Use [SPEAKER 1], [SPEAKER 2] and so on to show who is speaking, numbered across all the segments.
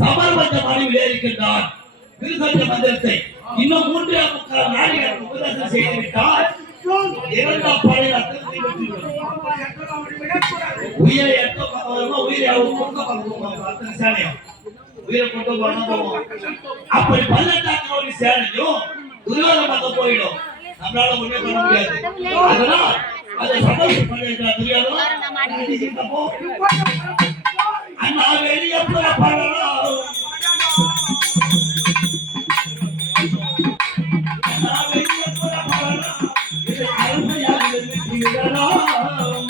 [SPEAKER 1] சபர்மஞ்ச மனைவிலே இருக்கின்றான் திருசஞ்ச மந்திரத்தை இன்னும் மூன்றே முக்கால் நாடுகளுக்கு உபதேசம் செய்து விட்டால் இரண்டாம் வெற்றிவிடும் உயிரை எட்ட உயிரை சேனையும். உயிரை கொண்டு அப்படி பள்ளத்தாக்கு சேனையும் துரியோதன போயிடும். நம்மளால ஒண்ணே பண்ண முடியாது. அதனால் அதை சந்தோஷம் துரியோதனம் அடிச்சிருக்கப்போ அண்ணா வெளியே போய் பண்ணலாம் அண்ணா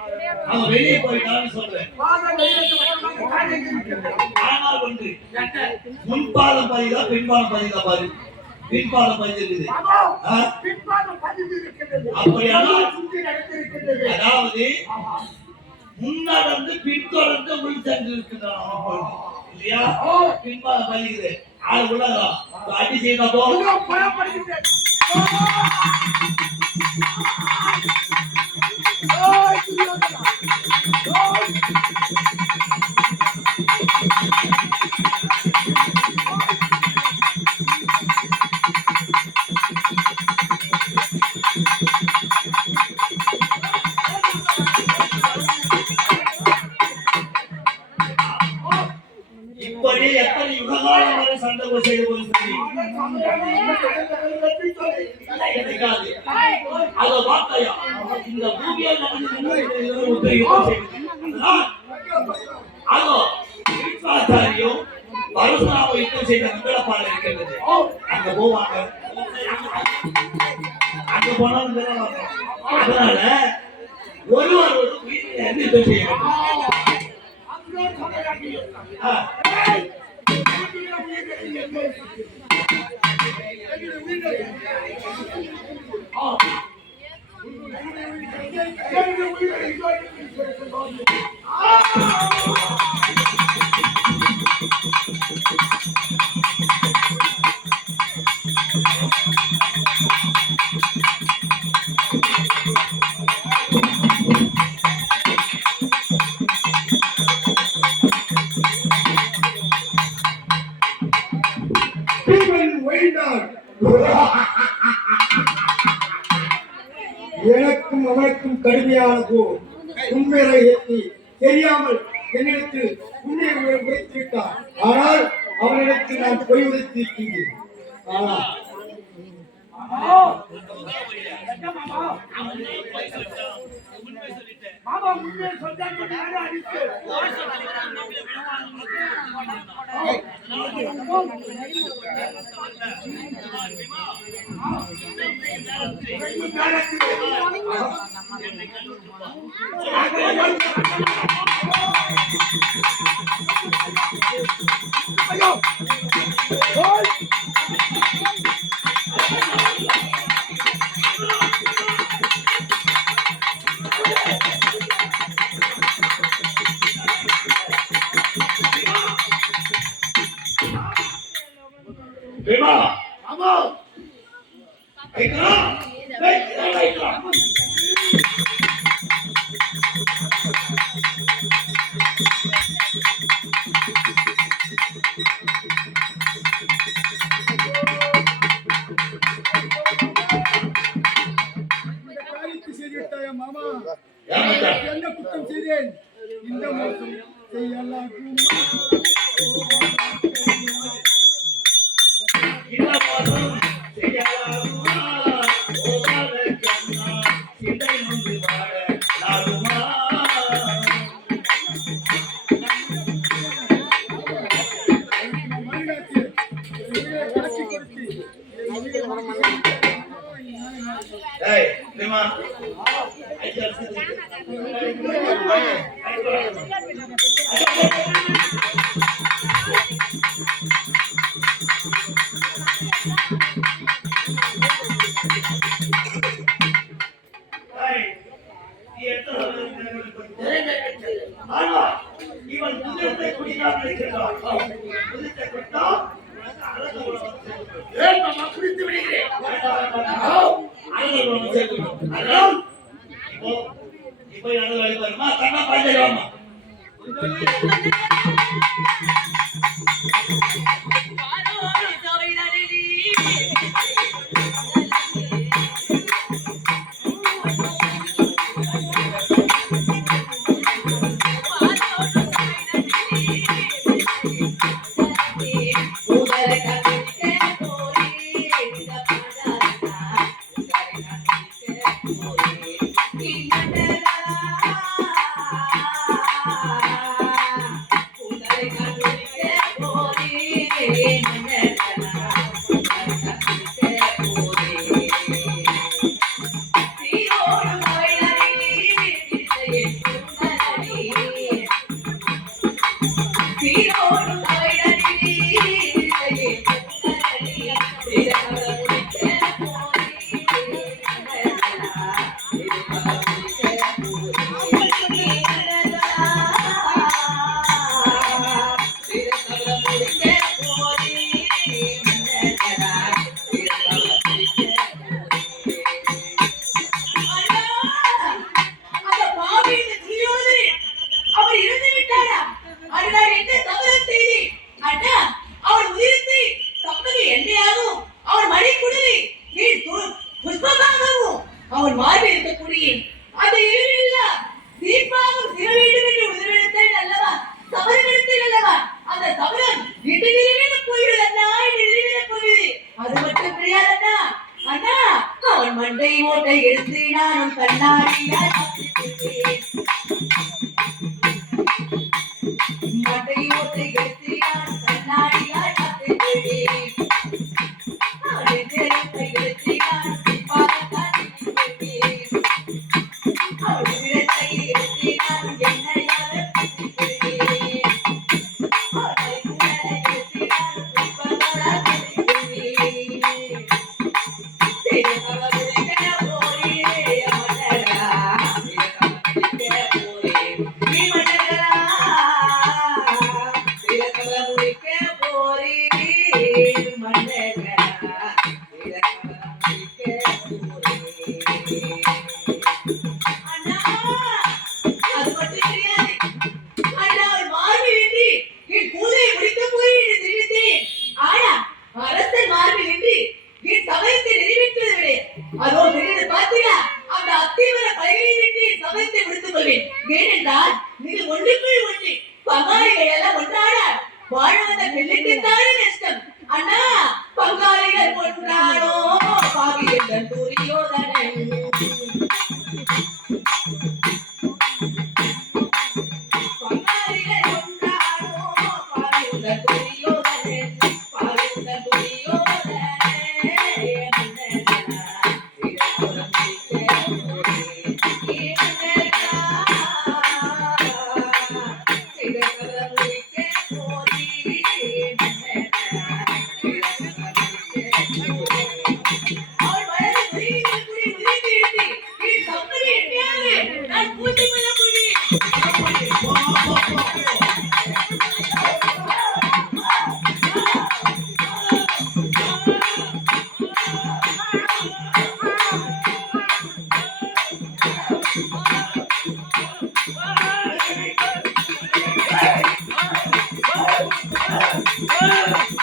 [SPEAKER 1] அவன் வெளியே போயிட்டான்னு சொல்றேன். ஆனால் ஒன்று முன்பாலம் பதிதா பின்பாலம் பதிதா பாரு. பின்பாலம் பதிஞ்சிருக்குது ஆ? அப்படியானால் அதாவது முன்னடந்து பின்தொடர்ந்து உள் சென்று இருக்கின்றான் அவன் பொழுது. இல்லையா? பின்பாலம் பதிக்குது. ஆள் உலகம் அடி செய்த போது இப்படி எத்தனை யுககாலம் வரை சண்டை செய்து போய் சொல்லி கிடைக்காது அத வார்த்தையா இந்த பூமியை பரசுராம யுத்தம் செய்த மங்களப்பாறை அங்க போவாங்க அங்க போனாலும் அதனால ஒருவர் ஒரு யுத்தம் செய்ய வேண்டும் எனது
[SPEAKER 2] உயிரை Even way down. எனக்கும் அவனுக்கும் கடுமையான போர் உண்மையை ஏற்றி தெரியாமல் என்னிடத்தில் உண்மையை ஆனால் அவனிடத்தில் நான் பொய் வைத்திருக்கிறேன் ஆனால்
[SPEAKER 1] ஐயோ Thank you. இப்போ இப்போ நடந்து வருமா
[SPEAKER 3] தன்னா பாய்ஞ்சிடலாமா Thank you. அதோ திடீர்னு பார்த்தீங்களா அந்த அத்திவர பலகையிலிருந்து சமயத்தை முடித்துக் கொள்வேன். ஏனென்றால் நீங்கள் ஒன்றுக்குள் ஒன்று பங்காளிகள் எல்லாம் ஒன்றாட வாழ வந்த
[SPEAKER 1] பெண்ணுக்கு தானே நஷ்டம். Oh,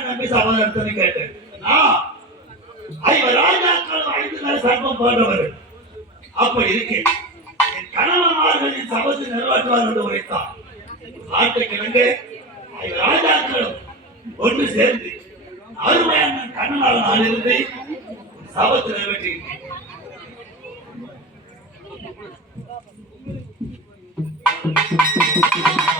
[SPEAKER 1] யாரை நம்பி சபதம் எடுத்தன்னு கேட்டேன் ராஜாக்கள் ஐந்து நாள் சர்ப்பம் போன்றவர். அப்ப இருக்கேன் என் கணவன்மார்களின் சபத்தை நிறைவேற்றுவார் என்று உரைத்தார். நாட்டு கிழங்கு ராஜாக்களும் ஒன்று சேர்ந்து அருமையான கண்ணனால் நான் இருந்து சபத்தை நிறைவேற்றியிருக்கேன்
[SPEAKER 4] Thank you.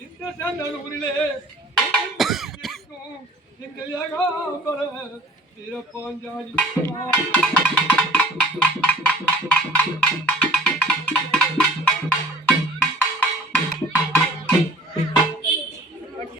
[SPEAKER 4] இந்த சந்தனூரிலே இருக்கும் எங்கள் ஏகாம்பர வீரப்பாஞ்சாலி